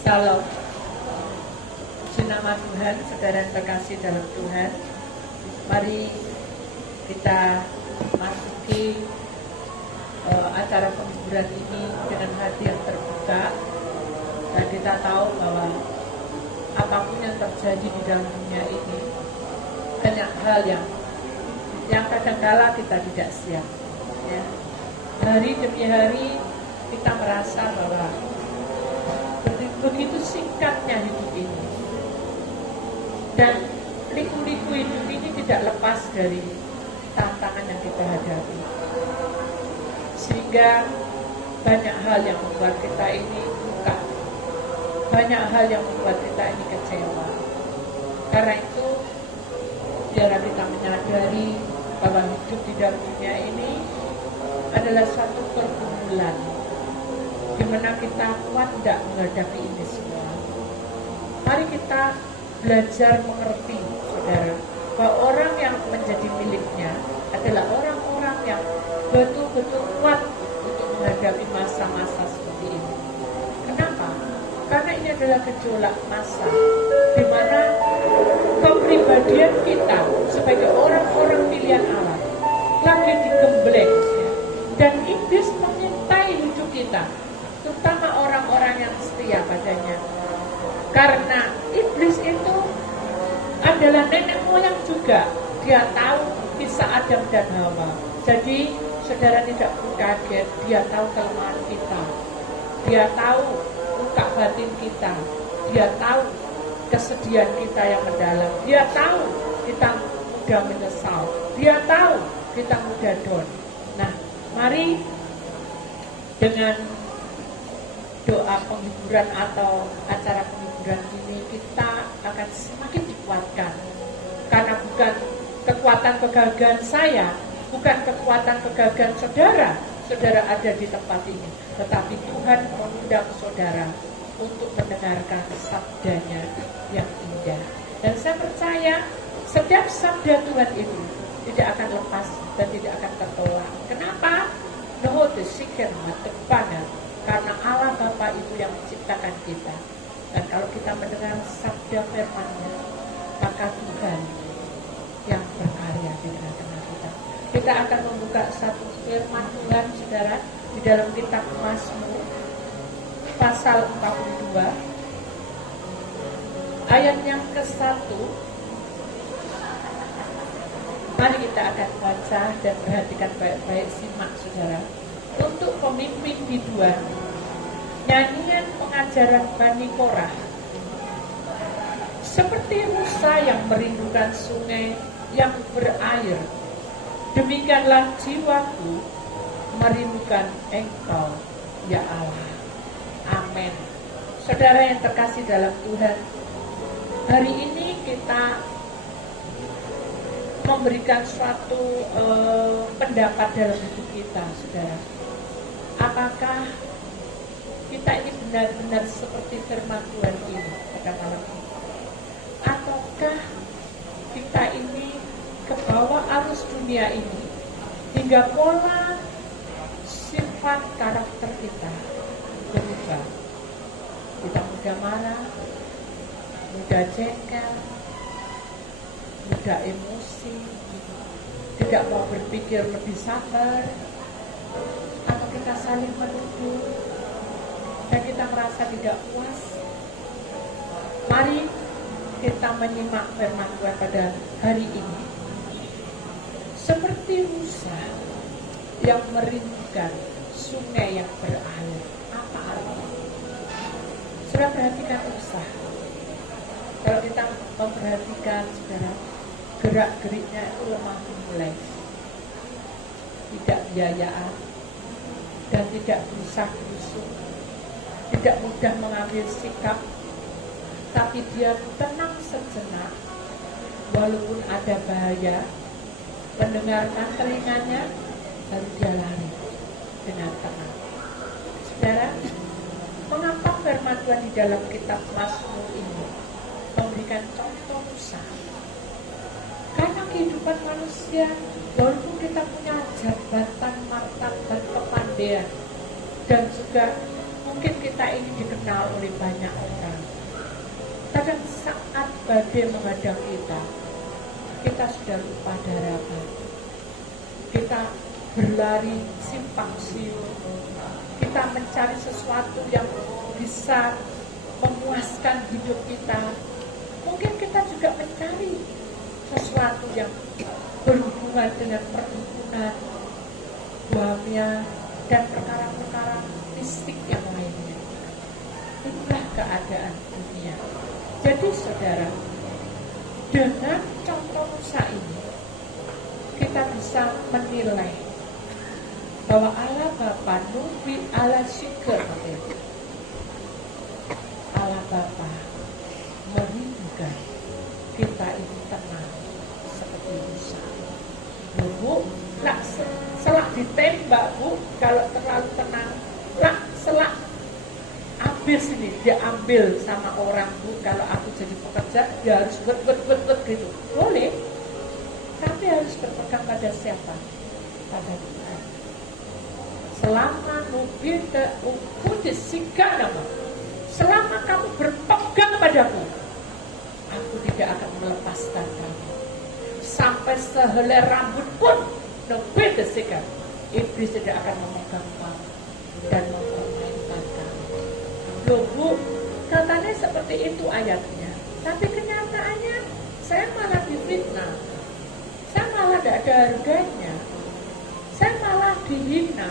Salam. Nama Tuhan, saudara yang terkasih dalam Tuhan. Mari kita masuki acara penghiburan ini dengan hati yang terbuka, dan kita tahu bahwa apapun yang terjadi di dalam dunia ini banyak hal yang kadangkala kita tidak siap, ya. Hari demi hari kita merasa bahwa begitu singkatnya hidup ini, dan liku-liku hidup ini tidak lepas dari tantangan yang kita hadapi, sehingga banyak hal yang membuat kita ini luka, banyak hal yang membuat kita ini kecewa. Karena itu biar kita menyadari bahwa hidup di dalam dunia ini adalah suatu pergumulan di mana kita kuat tidak menghadapi ini semua. Mari kita belajar mengerti, saudara, bahwa orang yang menjadi miliknya adalah orang-orang yang betul-betul kuat untuk menghadapi masa-masa seperti ini. Kenapa? Karena ini adalah gejolak masa di mana kepribadian kita sebagai orang-orang pilihan Allah lagi digembleng, ya. Dan iblis mengintai hidup kita, terutama orang-orang yang setia padanya. Karena iblis itu adalah nenek moyang juga. Dia tahu kisah Adam dan Hawa. Jadi saudara tidak perlu kaget. Dia tahu kelemahan kita, dia tahu luka batin kita, dia tahu kesedihan kita yang mendalam, dia tahu kita mudah menyesal, dia tahu kita mudah down. Nah, mari dengan doa penghiburan atau acara penghiburan ini kita akan semakin dikuatkan. Karena bukan kekuatan kegagalan saya, bukan kekuatan kegagalan saudara ada di tempat ini, tetapi Tuhan mengundang saudara untuk mendengarkan sabdanya yang indah. Dan saya percaya setiap sabda Tuhan itu tidak akan lepas dan tidak akan tertolak. Kenapa? Karena Allah Bapa itu yang menciptakan kita. Dan kalau kita mendengar sabda firman-Nya, maka Tuhan yang berkarya di tengah-tengah kita. Kita akan membuka satu firman Tuhan, saudara, di dalam kitab Mazmur pasal 42 ayat yang ke-1. Mari kita akan baca dan perhatikan baik-baik, simak saudara. Untuk pemimpin biduan, nyanyian pengajaran Bani Korah. Seperti rusa yang merindukan sungai yang berair, demikianlah jiwaku merindukan Engkau, ya Allah. Amin. Saudara yang terkasih dalam Tuhan, hari ini kita memberikan suatu pendapat dalam hidup kita, saudara. Apakah kita ini benar-benar seperti firman Tuhan ini pada malam ini? Ataukah kita ini ke bawah arus dunia ini, hingga pola sifat karakter kita berubah? Kita mudah marah, mudah jengkel, mudah emosi, tidak mau berpikir lebih sabar, atau kita saling menuduh dan kita merasa tidak puas. Mari kita menyimak firman Tuhan pada hari ini. Seperti rusa yang merindukan sungai yang berair. Apa artinya? Sudah perhatikan rusa. Kalau kita memperhatikan, saudara, gerak-geriknya itu lemah gemulai, tidak biayaan, dan tidak berusak-berusuk, tidak mudah mengambil sikap, tapi dia tenang sejenak walaupun ada bahaya, mendengarkan telinganya, lalu dia lari dengan tenang. Saudara, mengapa firman Tuhan di dalam kitab Mazmur ini memberikan contoh rusa? Karena kehidupan manusia, walaupun kita punya jabatan, martabat, kepandaian, dan juga Mungkin kita ini dikenal oleh banyak orang. Kadang saat badai menghadang kita sudah lupa daratan. Kita berlari simpang siur. Kita mencari sesuatu yang bisa memuaskan hidup kita. Mungkin kita juga mencari sesuatu yang berhubungan dengan perdukunan, dunia, dan perkara-perkara mistik yang lainnya. Itulah keadaan dunia. Jadi saudara, dengan contoh Musa ini, kita bisa menilai bahwa Allah Bapa nubi Allah syukur, Allah Bapa merindukan kita ini tenang seperti Musa. Bu, selak ditembak Bu, kalau terlalu tenang, selak habis ini dia ambil sama orang Bu. Kalau aku jadi pekerja, dia harus bet gitu. Boleh, tapi harus berpegang pada siapa? Pada Tuhan. Selama nubita nama, selama kamu berpegang padaku, aku tidak akan melepaskan kamu. Sampai sehelai rambut pun nubita sikap, iblis tidak akan memegang kamu dan mempermainkan kamu. Loh Bu, katanya seperti itu ayatnya, tapi kenyataannya saya malah difitnah, saya malah tidak ada harganya, saya malah dihina,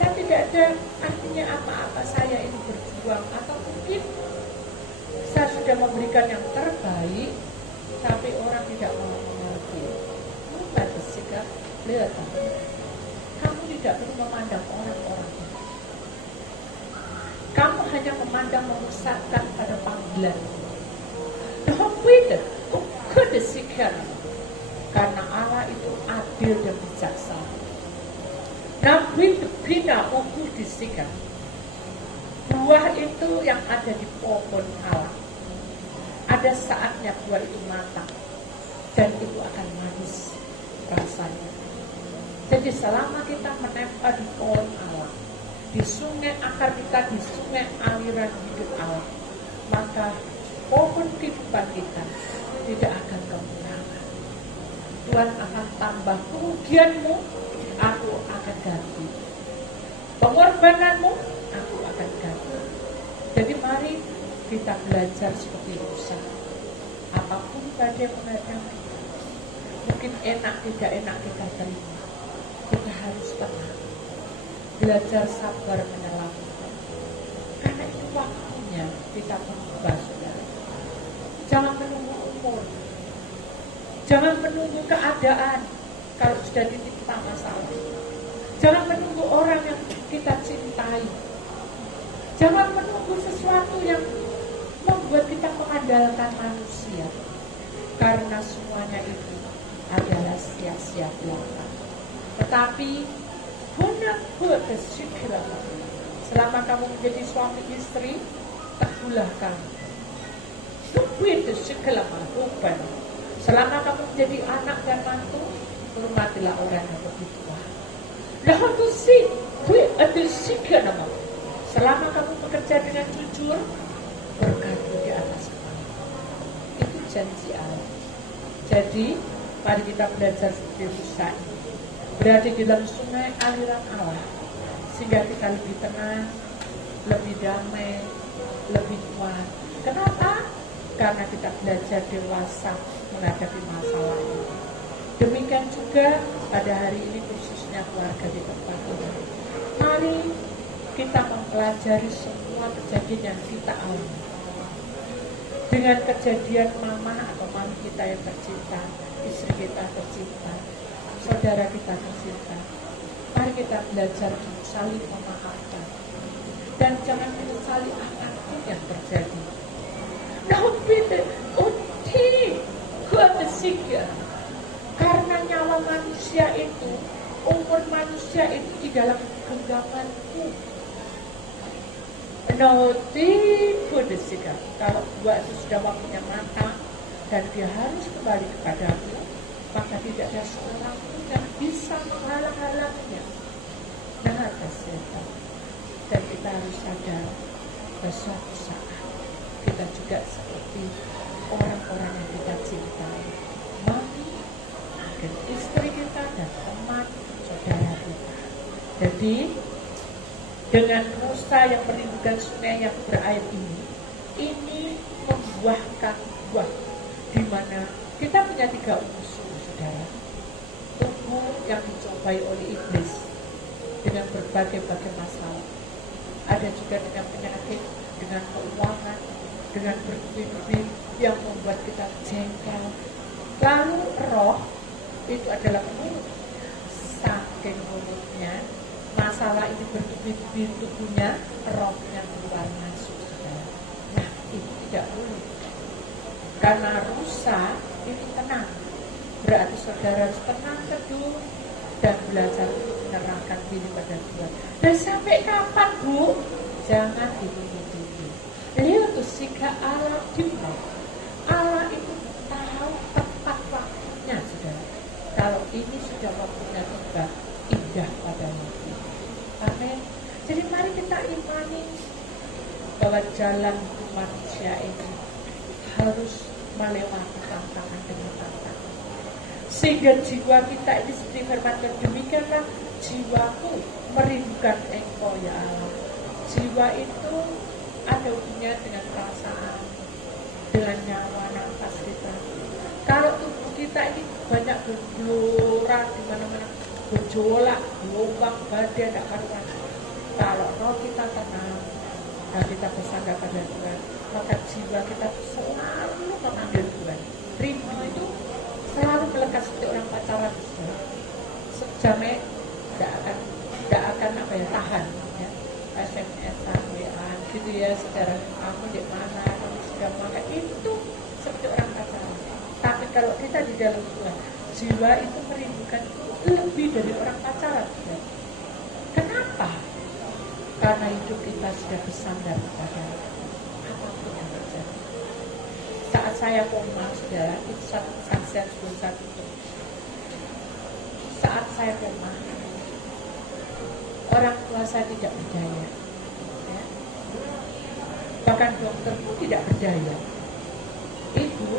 dan tidak ada artinya apa-apa saya ini berjuang. Atau mungkin saya sudah memberikan yang terbaik, tapi orang tidak mau mengerti. Bukan bersikap, lihat, kamu tidak perlu memandang orang-orang. Kamu hanya memandang memusatkan pada panggilan. Karena Allah itu adil dan bijaksana. Nabi bina uku disikan. Buah itu yang ada di pohon Allah, ada saatnya buah itu matang dan itu akan manis rasanya. Jadi selama kita menempel di pohon Allah, di sungai akar kita, di sungai aliran hidup Allah, maka pohon kehidupan kita tidak akan kekurangan. Tuhan akan tambah kerugianmu, aku akan ganti. Pengorbananmu, aku akan ganti. Jadi mari kita belajar seperti Musa. Apapun badai menghadang kita, mungkin enak tidak enak kita terima, kita harus tenang. Belajar sabar menyelamatkan. Karena itu waktunya kita berubah, saudara. Jangan menunggu umur, jangan menunggu keadaan kalau sudah ditimpa masalah. Jangan menunggu orang yang kita cintai. Jangan menunggu sesuatu yang membuat kita mengandalkan manusia. Karena semuanya itu adalah sia-sia belaka. Tetapi benar-benar bersyukurlah. Selama kamu menjadi suami istri, teguhlah kamu. Selama kamu menjadi anak dan mantu, hormatilah orang yang lebih tua. Selama kamu bekerja dengan jujur, berkati di atas kepala. Itu janji Allah. Jadi, mari kita belajar seperti Musa ini, berada di dalam sungai aliran Allah, sehingga kita lebih tenang, lebih damai, lebih kuat. Kenapa? Karena kita belajar dewasa menghadapi masalah ini. Demikian juga pada hari ini khususnya keluarga di tempat ini. Mari kita mempelajari semua kejadian yang kita alami. Dengan kejadian mama atau mami kita yang tercinta, istri kita tercinta, saudara kita tercinta, mari kita belajar saling memaafkan dan jangan menyesali apapun yang terjadi. Karena nyawa manusia itu, umur manusia itu di dalam genggamanku. Kalau buah itu sudah waktunya matang dan dia harus kembali kepadamu, maka tidak ada seorang pun yang bisa menghalang-halangnya. Nah, setan. Dan kita harus sadar bahwa suatu saat kita juga seperti orang-orang yang kita cintai, mami, dan istri kita, dan teman, saudara kita. Jadi dengan rusa yang merindukan sungai yang berair ini membuahkan buah, di mana kita punya 3 unsur, saudara. Tubuh yang dicobai oleh iblis dengan berbagai-bagai masalah. Ada juga dengan penyakit, dengan keuangan, dengan berduit-duit yang membuat kita jengkel. Lalu roh itu adalah mulut. Saking mulutnya, masalah ini bertubi-tubi tubuhnya, rohnya keluar masuk. Nah, itu tidak boleh. Karena rusa itu tenang. Berarti saudara harus tenang, teduh, dan belajar menyerahkan diri pada Tuhan. Dan sampai kapan, Bu? Jangan ditunggu-tunggu. Lihat sehingga Allah dimulai. Allah itu tahu tepat waktunya, saudara. Kalau ini sudah waktunya tiba, indah pada waktu. Amin. Jadi mari kita imani bahwa jalan manusia ini harus melewati tantangan demi tantangan. Sehingga jiwa kita ini seperti firman Tuhan, demikianlah jiwaku merindukan Engkau ya Allah. Jiwa itu ada hubungannya dengan perasaan, dengan nyawa, nafas kita. Kalau tubuh kita ini banyak bergelora di mana-mana, berjolak, gelombang, badai, tidak karuan. Kalau roh kita tenang dan kita bersandar pada Tuhan, maka jiwa kita selalu memanggil Tuhan. Rindu itu selalu melekat seperti orang pacaran. Sejamnya tidak akan tahan. Ya. SMS-an, WA, gitu ya, saudara, kamu di mana, kamu sudah makan, itu seperti orang pacaran. Tapi kalau kita di dalam Tuhan, jiwa itu merindukan lebih dari orang pacaran. Ya. Kenapa? Karena hidup kita sudah bersandar kepada apapun yang terjadi. Saat saya koma, saudara, itu satu saksian sebelum saya tutup. Saat saya koma, orang tua saya tidak berdaya, ya. Bahkan dokter pun tidak berdaya. Ibu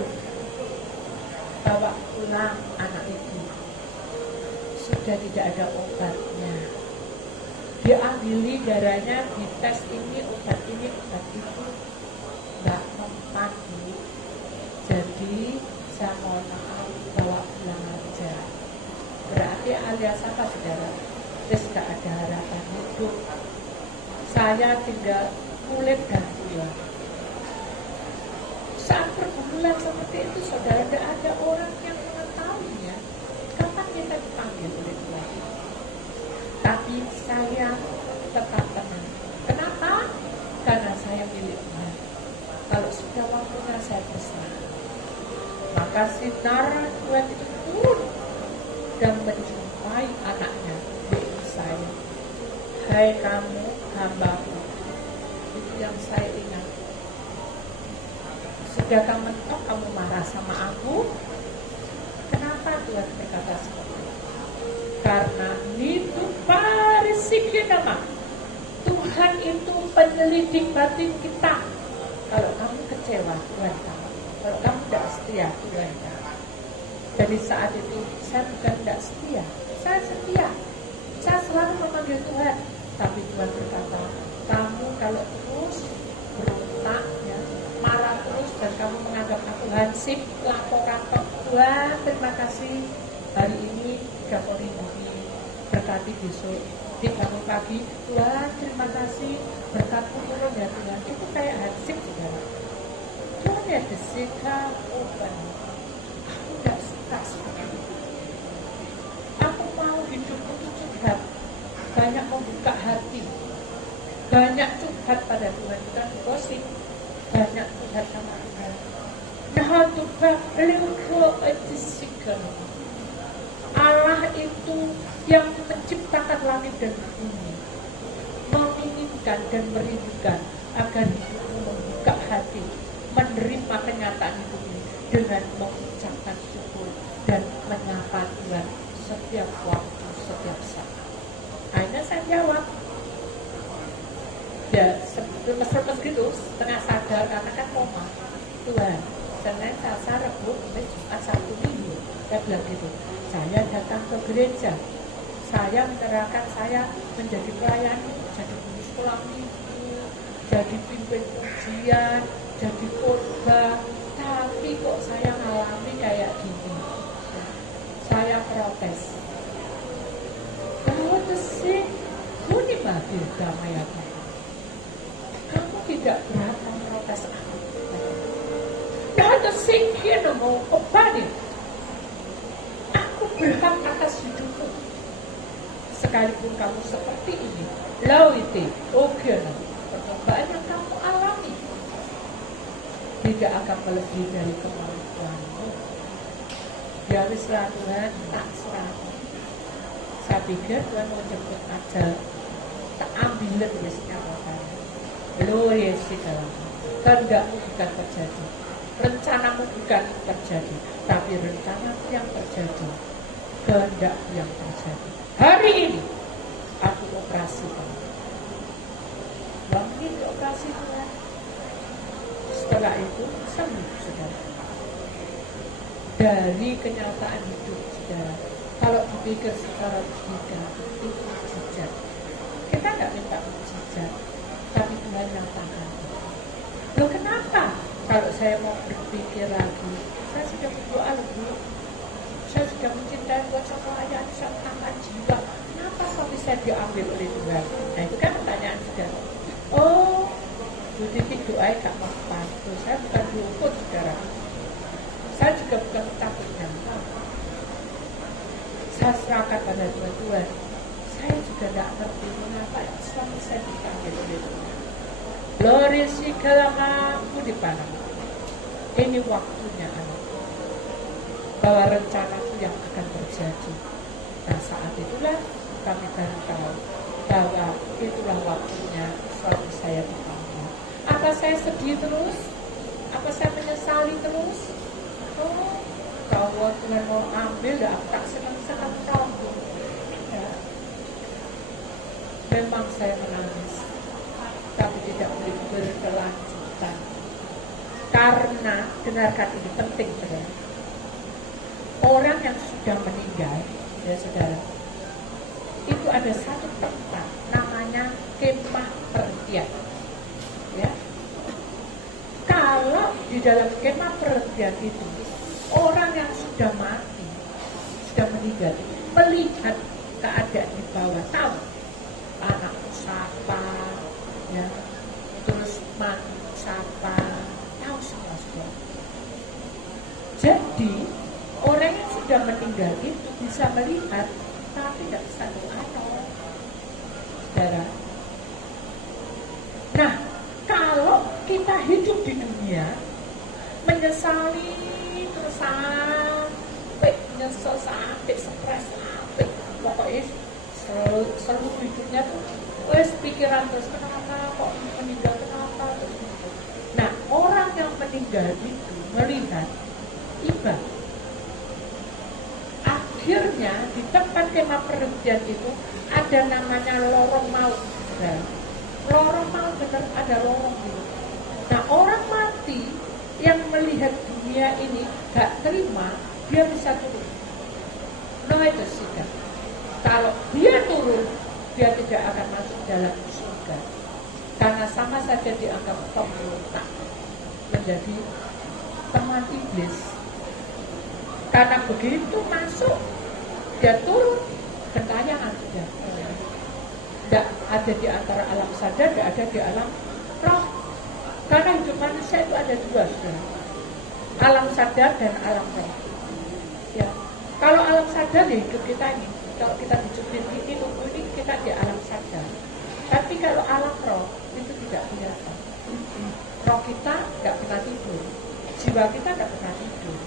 bawa pulang anak ibu, sudah tidak ada obatnya. Diambil darahnya, dites ini, obat itu, nggak mempan. Jadi saya mohon maaf, bawa pulang aja. Berarti alias apa, saudara? Terus gak ada harapan hidup. Saya tinggal kulit dan tulang. Saat pergumulan seperti itu, saudara, tidak ada orang yang mengetahuinya. Kapan kita dipanggil oleh Tuhan? Tapi saya tetap tenang. Kenapa? Karena saya milik Tuhan. Kalau sudah waktunya saya berserah, maka sinar Tuhan itu turun dan menjumpai anaknya. Saya, hai kamu hambaku, itu yang saya ingat. Sudah kamu mentok, kamu marah sama aku. Kenapa Tuhan berkata seperti itu? Karena itu parisikin nama Tuhan itu penyelidik batin kita. Kalau kamu kecewa, Tuhan tahu. Kalau kamu tidak setia, Tuhan tahu. Jadi saat itu saya bukan tidak setia, saya setia. Saya selalu memanggil Tuhan, tapi Tuhan berkata, kamu kalau terus berontak, ya, marah terus, dan kamu menganggap aku hansip, laporan Tuhan, terima kasih, hari ini 3.000 berkati besok, dibangun pagi, Tuhan terima kasih, berkatmu turun ya Tuhan. Itu kayak hansip, saudara. Tuhan ya desika open. Aku tidak suka seperti itu. Aku mau hidupku curhat, banyak membuka hati, banyak curhat pada Tuhan, bukan gosip, banyak curhat sama Tuhan. Nah, Tuhan Allah itu yang menciptakan langit dan bumi, menginginkan dan merindukan agar hidupmu membuka hati, menerima kenyataan hidup ini dengan mengucapkan syukur dan menyapa Tuhan setiap waktu, setiap saat. Akhirnya saya jawab, Ya lemes-lemes gitu, setengah sadar karena kan koma. Tuhan, Senin, Selasa, Rabu, Kamis, Jumat, Sabtu, Minggu. Saya bilang gitu. Saya datang ke gereja. Saya menyerahkan saya menjadi pelayan, jadi guru sekolah minggu, jadi pimpin ujian, jadi khotbah. Tapi kok saya ngalami kayak gini? Saya protes. Bahwa sih, ini bagi damai aku. Kamu tidak berhak memprotes aku. Nah, singkir mau obani. Aku berhak atas hidupmu. Sekalipun kamu seperti ini, lawite, oke, percobaan yang kamu alami tidak akan melebihi dari kemampuanmu. Ya wislah Tuhan, tak serah. Saya pikir Tuhan mau jemput aja, tak ambil tulisnya bukan. Gloria sih dalam kehendakmu bukan terjadi, rencanamu bukan terjadi, tapi rencanamu yang terjadi, kehendakmu yang terjadi. Hari ini aku operasi, bang ini operasi Tuhan. Setelah itu sembuh, saudara. Dari kenyataan hidup, saudara. Kalau dipikir secara logika, itu mukjizat. Kita nggak minta mukjizat, tapi Tuhan nyatakan. Loh kenapa? Kalau saya mau berpikir lagi, saya sudah berdoa lebih, saya sudah mencintai bocah ayat, saya tangan jiwa. Kenapa suami saya diambil oleh Tuhan? Nah itu kan pertanyaan saudara. Oh, Bu Titi doa gak mempan. Saya bukan diukur saudara. Saya juga bukan mencabut nyawa. Saya serahkan pada Tuhan. Saya juga tidak ngerti mengapa suami saya dipanggil oleh Tuhan. Glory segalaku di panah. Ini waktunya anak. Bahwa rencanaku yang akan terjadi. Nah saat itulah kami baru tahu bahwa itulah waktunya suami saya dipanggil. Apa saya sedih terus? Apa saya menyesali terus? Oh, kalau Tuhan mau ambil, dah aku tak senang-senang tahu. Ya. Memang saya menangis, tapi tidak boleh berkelanjutan. Karena dengarkan ini penting, saudara. Orang yang sudah meninggal, ya saudara, itu ada satu tempat namanya kemah perhentian. Ya. Kalau di dalam kemah perhentian itu orang yang sudah mati, sudah meninggal, melihat keadaan di bawah, tahu anakku siapa, ya, terus mantu siapa, tahu semua sudah. Jadi orang yang sudah meninggal itu bisa melihat, tapi tidak bisa doa. Saudara. Nah, kalau kita hidup di dunia menyesali terus sampai nyesel, sampai stres, sampai pokoknya seluruh hidupnya tuh wes pikiran terus kenapa kok meninggal, kenapa terus. Nah, orang yang meninggal itu melihat iba. Akhirnya di tempat kemah perhentian itu ada namanya lorong maut. Nah, lorong maut benar ada lorong gitu. Nah, orang mati yang melihat dunia ini gak terima, dia bisa turun. No itu sih kan. Kalau dia turun, dia tidak akan masuk dalam surga. Karena sama saja dianggap pemberontak, menjadi teman iblis. Karena begitu masuk, dia turun, gentayangan sudah. Tidak ada di antara alam sadar, tidak ada di alam roh. Karena hidup manusia itu ada dua, sudah. Alam sadar dan alam roh. Ya. Kalau alam sadar ya hidup kita ini. Kalau kita dicupin ini, tubuh ini, kita di alam sadar. Tapi kalau alam roh, itu tidak biasa. Roh kita tidak pernah tidur. Jiwa kita tidak pernah tidur.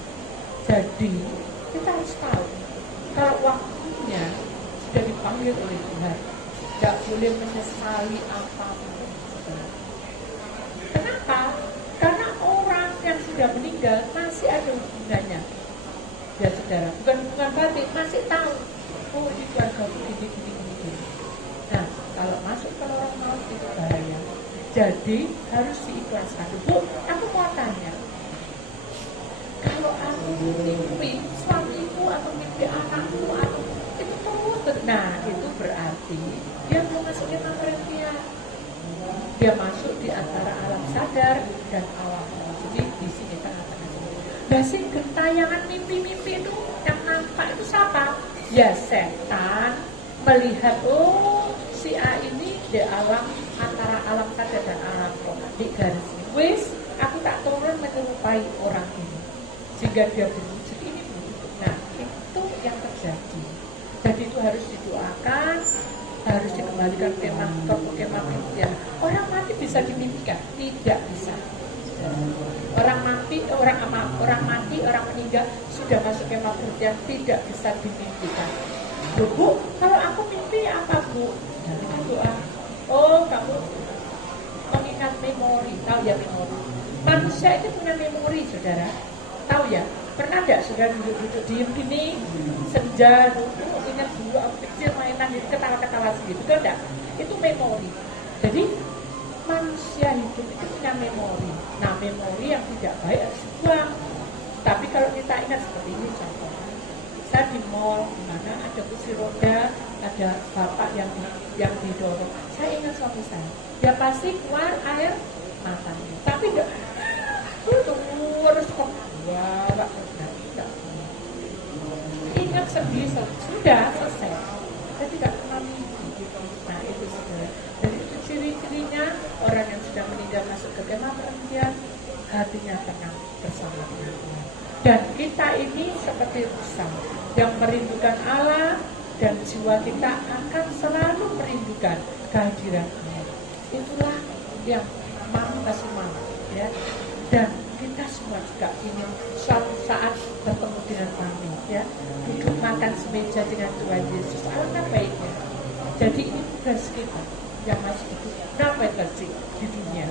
Jadi, kita harus tahu. Kalau waktunya sudah dipanggil oleh Tuhan, tidak boleh menyesali apapun. Kenapa? Karena orang yang sudah meninggal masih ada hubungannya. Ya saudara, bukan hubungan batin, masih tahu. Oh, ini keluarga begini. Nah, kalau masuk ke lorong maut itu bahaya. Jadi harus diikhlaskan. Bu, aku mau tanya, kalau aku mimpi suamiku atau mimpi anakku atau itu terus, nah itu berarti dia mau masukin manusia. Dia masuk di antara alam sadar dan alam bawah. Jadi di sini tengah-tengah. Nah, sing gentayangan mimpi-mimpi itu yang nampak itu siapa? Ya setan melihat, oh si A ini di alam antara alam sadar dan alam bawah. Di garis ini, wis aku tak turun menyerupai orang ini sehingga dia berwujud ini. Nah itu yang terjadi. Jadi itu harus didoakan, harus dikembalikan ke kemah impian. Orang mati bisa dimimpikan? Tidak bisa. Orang mati, orang meninggal sudah masuk kemah impian, tidak bisa dimimpikan. Bu, kalau aku mimpi apa Bu? Kita doa. Oh, kamu mengingat memori, tahu ya memori? Manusia itu punya memori, saudara. Tahu ya? Pernah nggak saudara duduk diem gini, senja, ingat dulu aku kecil mainan gitu, ketawa-ketawa segitu, kan enggak? Itu memori. Jadi manusia hidup itu punya memori. Nah, memori yang tidak baik harus dibuang. Tapi kalau kita ingat seperti ini contoh, saya di mall, di mana ada kursi roda, ada bapak yang didorong. Saya ingat suami saya, dia pasti keluar air matanya. Tapi enggak, terus kok tidak. Ingat sedih, sudah selesai. Saya tidak pernah mimpi. Nah itu saudara. Jadi itu ciri-cirinya orang yang sudah meninggal masuk ke kemah perhentian, hatinya tenang bersama dengan Tuhan. Dan kita ini seperti rusa yang merindukan Allah, dan jiwa kita akan selalu merindukan kehadiran Allah. Itulah yang mau kasih mau, ya. Dan kita semua juga ingin suatu saat bertemu dengan Kami, ya, duduk makan semeja dengan Tuhan Yesus. Alangkah baiknya. Jadi ini tugas kita yang masih hidup sampai bersih di dunia.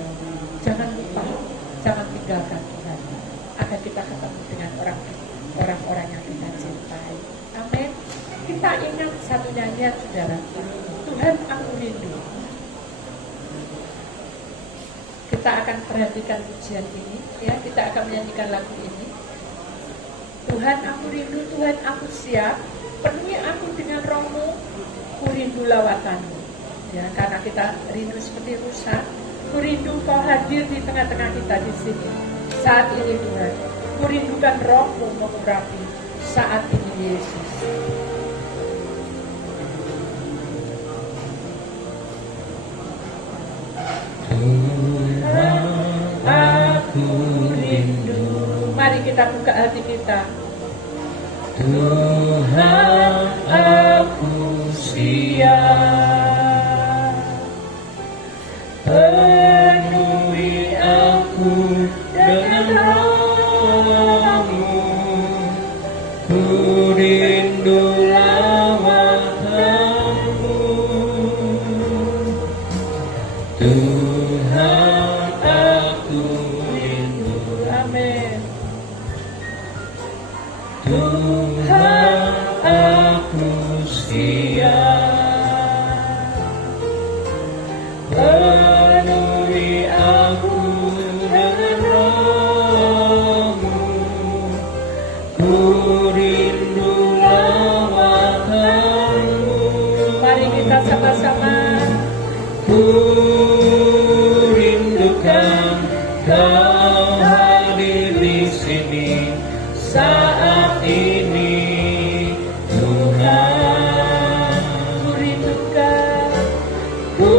Jangan lupa, jangan tinggalkan Tuhan, agar kita ketemu dengan orang-orang yang kita cintai. Amin. Kita ingat satu nyanyian, saudara. Tuhan, aku rindu. Kita akan perhatikan pujian ini, ya. Kita akan menyanyikan lagu ini. Tuhan, aku rindu, Tuhan, aku siap. Penuhi aku dengan Roh-Mu, ku rindu lawatan-Mu. Ya, karena kita rindu seperti rusa. Ku rindu Kau hadir di tengah-tengah kita di sini. Saat ini Tuhan, ku rindukan Roh-Mu mengurapi saat ini Yesus. Aku rindu. Mari kita buka hati kita. Tuhan, aku siap. Penuhi aku dengan Roh-Mu. Ku rindu lawatan-Mu. Tuhan, aku rindu. Amin. Tuhan, aku siap. Penuhi aku dengan Roh-Mu. Ku rindu lawatan-Mu. Mari kita sama-sama. Ku rindukan Kau hadir di sini saat ini, Tuhan. Ku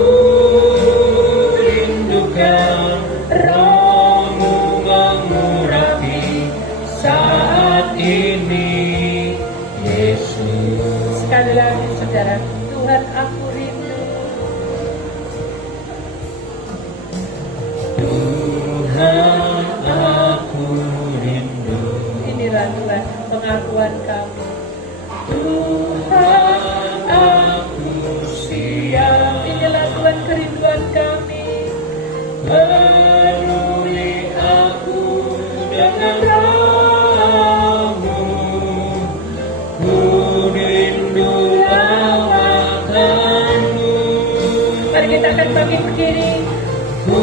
rindukan Roh-Mu mengurapi saat ini, Yesus. Sekali lagi saudara, Tuhan, aku rindu. Tuhan, aku rindu. Inilah Tuhan pengakuan kami. Tuhan, aku siap. Inilah Tuhan kerinduan kami. Penuhi aku dengan Roh-Mu. Ku rindu lawatan-Mu. Mari kita akan bangkit berdiri. Ku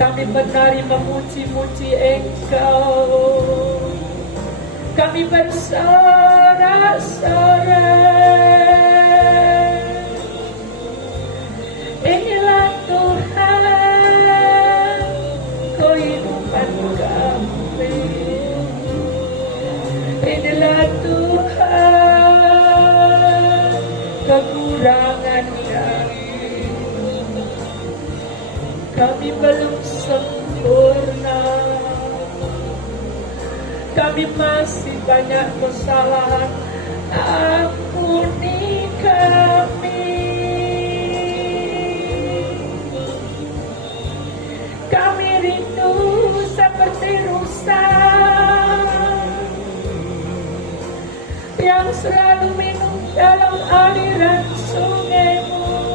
Kami menari memuji-muji Engkau. Kami bersorak-sorai. Inilah Tuhan, kehidupan kami. Inilah Tuhan, kekurangan kami. Kami belum sempurna. Kami masih banyak kesalahan. Ampuni kami. Kami rindu seperti rusa yang selalu minum dalam aliran sungai-Mu.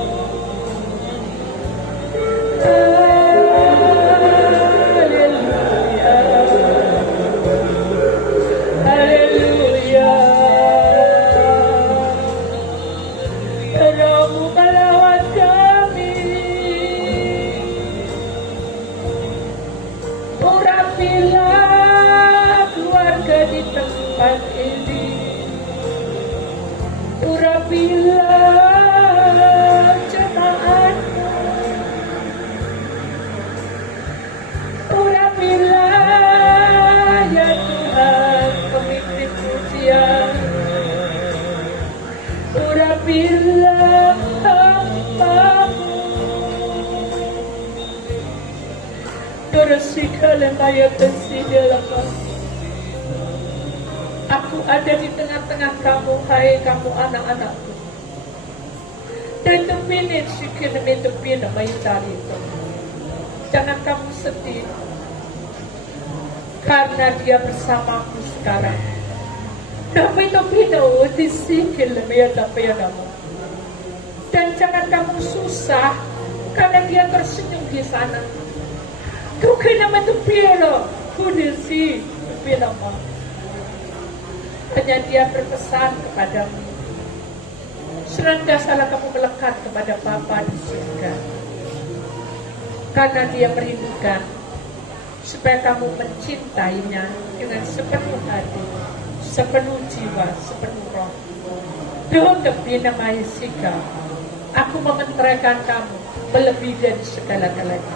Aku ada di tengah-tengah kamu, hai kamu anak-anakku. Jangan kamu sedih, karena dia bersamaku sekarang. Dan jangan kamu susah, karena dia tersenyum di sana. Hanya dia berpesan kepadamu, senantiasalah kamu melekat kepada Bapa di surga, karena dia merindukan supaya kamu mencintainya dengan sepenuh hati, sepenuh jiwa, sepenuh roh. Tuhan kebinamai sikap, aku mengenteraikan kamu melebihi dari segala-galanya.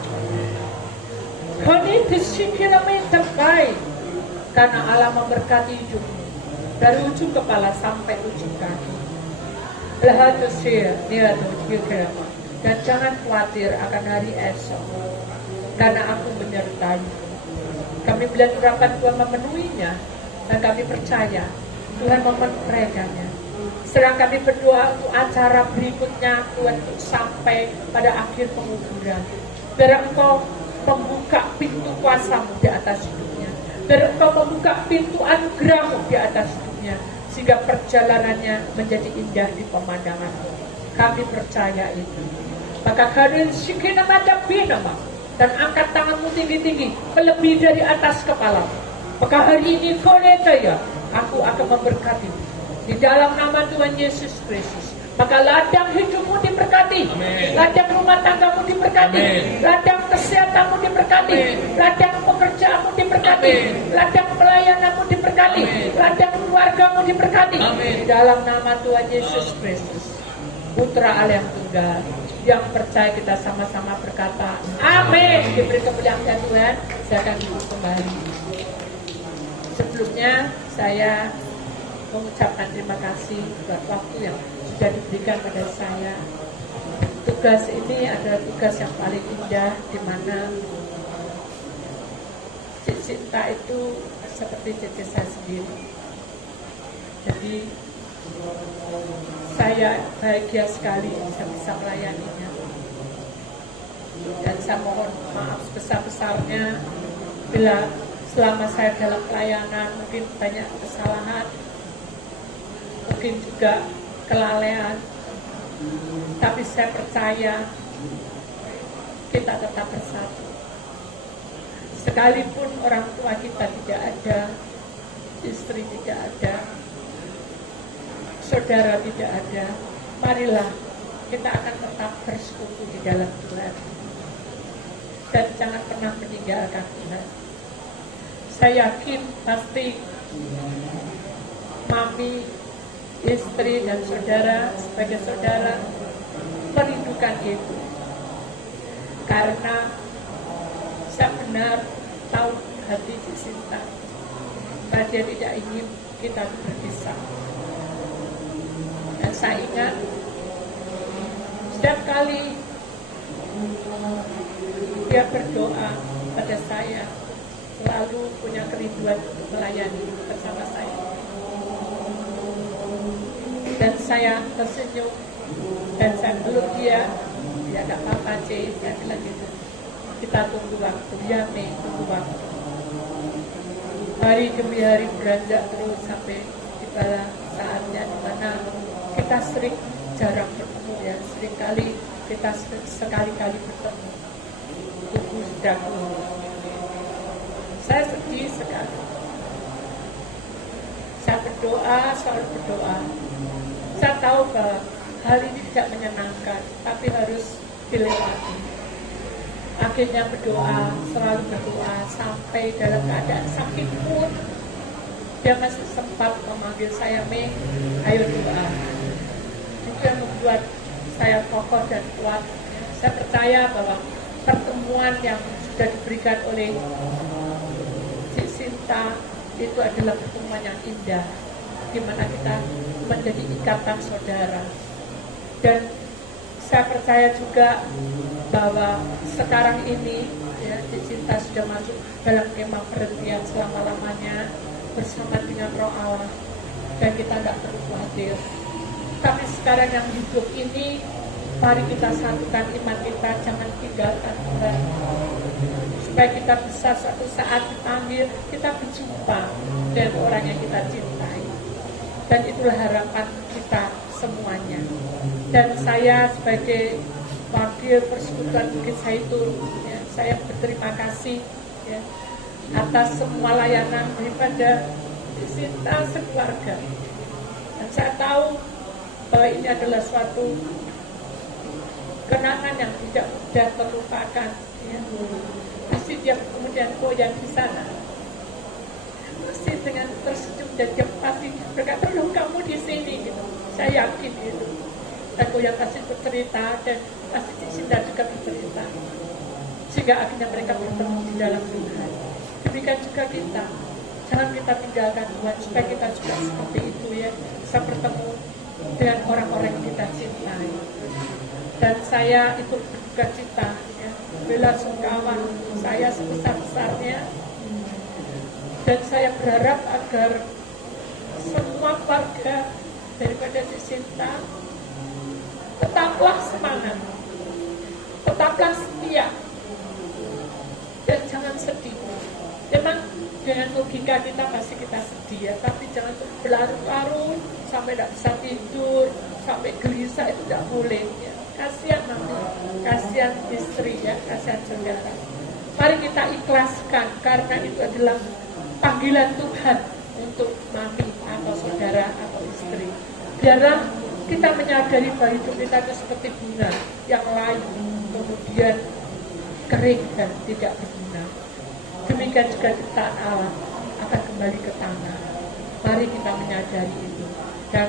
Kau ini disikirami terbaik, karena Allah memberkati hidupmu dari ujung kepala sampai ujung kaki. Dan jangan khawatir akan hari esok, karena aku menyertai. Kami bilang urapan Tuhan memenuhinya, dan kami percaya Tuhan mementeraikannya. Sedang kami berdoa untuk acara berikutnya Tuhan, untuk sampai pada akhir penguburan. Biar Engkau membuka pintu kuasa-Mu di atas hidupnya. Biar Engkau membuka pintu anugerah-Mu di atas hidupnya, sehingga perjalanannya menjadi indah di pemandangan. Kami percaya itu. Maka kalian sikina mata binama, dan angkat tanganmu tinggi-tinggi, melebihi dari atas kepala. Maka hari ini kolekaya, aku akan memberkati di dalam nama Tuhan Yesus Kristus. Maka ladang hidupmu diberkati, ladang rumah tanggamu diberkati, ladang kesehatanmu diberkati, ladang pekerjaanmu diberkati, ladang pelayananmu diberkati, ladang keluargamu diberkati. Di dalam nama Tuhan Yesus Kristus, Putra Allah yang tunggal, yang percaya kita sama-sama berkata, amin. Diberi kemuliaan Tuhan. Saya akan duduk kembali. Sebelumnya saya mengucapkan terima kasih buat waktu yang sudah diberikan pada saya. Tugas ini adalah tugas yang paling indah, di mana Cik Sinta itu seperti cici saya sendiri. Jadi saya bahagia sekali bisa melayaninya. Dan saya mohon maaf sebesar-besarnya bila selama saya dalam pelayanan mungkin banyak kesalahan, mungkin juga kelalaian, tapi saya percaya kita tetap bersatu. Sekalipun orang tua kita tidak ada, istri tidak ada, saudara tidak ada, marilah kita akan tetap bersekutu di dalam Tuhan. dan jangan pernah meninggalkan Tuhan. Saya yakin pasti mami, istri, dan saudara sebagai saudara merindukan itu. Karena saya benar tahu hati Sinta, bahwa dia tidak ingin kita berpisah. Dan saya ingat setiap kali dia berdoa pada saya, selalu punya kerinduan untuk melayani bersama saya. Dan saya tersenyum dan saya peluk dia, ya gak apa-apa C, saya bilang gitu. Kita tunggu waktu, ya Mei, tunggu waktu. Hari demi hari beranjak terus sampai tiba saatnya dimana kita sering jarang bertemu ya, seringkali kita sekali-kali bertemu. Tubuh sedang saya sedih sekali. Saya berdoa, selalu berdoa. Saya tahu bahwa hal ini tidak menyenangkan, tapi harus dilewati. Akhirnya berdoa, selalu berdoa, sampai dalam keadaan sakit pun dia masih sempat memanggil saya, Mei, ayo doa. Itu yang membuat saya kokoh dan kuat. Saya percaya bahwa pertemuan yang sudah diberikan oleh Si Sinta itu adalah pertemuan yang indah, di mana kita menjadi ikatan saudara. Dan saya percaya juga bahwa sekarang ini ya, Si Sinta sudah masuk dalam kemah perhentian selama-lamanya bersama dengan Roh Allah, dan kita tidak perlu khawatir. Tapi sekarang yang hidup ini, mari kita satukan iman kita, jangan tinggalkan Tuhan, supaya kita bisa suatu saat dipanggil, kita berjumpa dengan orang yang kita cintai. Dan itulah harapan kita semuanya. Dan saya sebagai wakil Persekutuan Bukit Zaitun, ya, saya berterima kasih ya, atas semua layanan daripada Sinta sekeluarga. Dan saya tahu bahwa ini adalah suatu kenangan yang tidak mudah terlupakan. Ya. Pasti dia kemudian goyang di sana, masih dengan tersenyum, dan dia pasti berkata, loh kamu di sini gitu. Saya yakin itu. Dan goyang pasti bercerita, dan pasti Sinta juga bercerita, sehingga akhirnya mereka bertemu di dalam Tuhan. Demikian juga kita, jangan kita tinggalkan Tuhan, supaya kita juga seperti itu ya, bisa bertemu dengan orang-orang yang kita cintai. Dan saya itu berduka cita ya, bela sungkawa saya sebesar-besarnya, dan saya berharap agar semua keluarga daripada Si Sinta tetaplah semangat, tetaplah setia, dan jangan sedih. Memang dengan logika kita pasti kita sedih ya, tapi jangan berlarut-larut sampai tidak bisa tidur, sampai gelisah, itu tidak boleh ya. Kasihan mami, kasihan istri ya, kasihan saudara. Mari kita ikhlaskan, karena itu adalah panggilan Tuhan untuk mami atau saudara atau istri. Biarlah kita menyadari bahwa hidup kita itu seperti bunga yang layu, kemudian kering dan tidak berguna. Demikian juga ciptaan Allah akan kembali ke tanah. Mari kita menyadari itu. Dan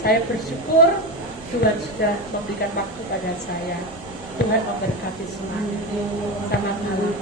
saya bersyukur Tuhan sudah memberikan waktu pada saya. Tuhan memberkati semuanya. Selamat malam.